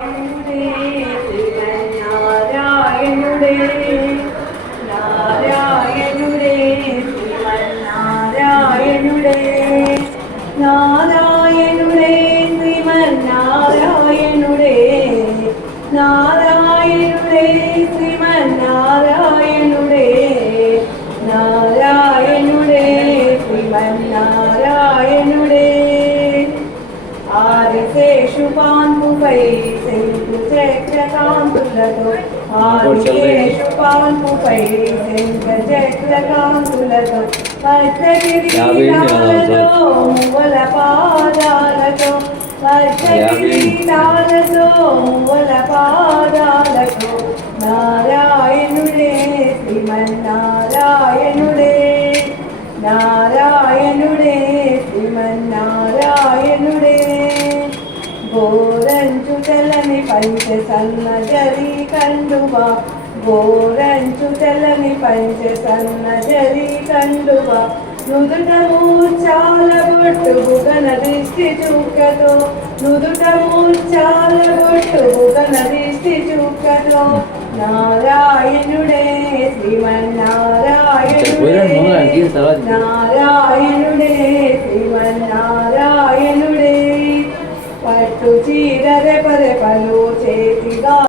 നാരായണുടേ നാരായണുടേ ശ്രീമന്നാരായണുടേ നാരായണുടേ ശ്രീമന്നാരായണുടേ നാരായണുടേ ശ്രീമന്നാരായണുടേ നാരായണുടേ ശ്രീമന്നാരായണുടേ ఆదిశేషుపాన్పుపై శంకు చక్రకాంతులతో ఆదిశేషుపాన్పుపై శంఖ చక్రకాంతులతో పచ్చగిరీటాలతో మువ్వల పాదాలతో పచ్చగిరీటాలతో మువ్వల పాదాలతో నారాయణుడే శ్రీమన్నారాయణుడే నారాయణుడే శ్రీమన్నారాయణుడే గోరంచు తెల్లని పంచ సన్న జరి కండువా గోరంచు తెల్లని పంచ సన్న జరి కండువా నుదుట మూర్చాల బొట్టు బుగన దిష్టి చుక్కతో నుదుట మూర్చాల బొట్టు బుగన దిష్టి చుక్కతో నారాయణుడే శ్రీమన్నారాయణుడే నారాయణుడే శ్రీమన్నారాయణుడే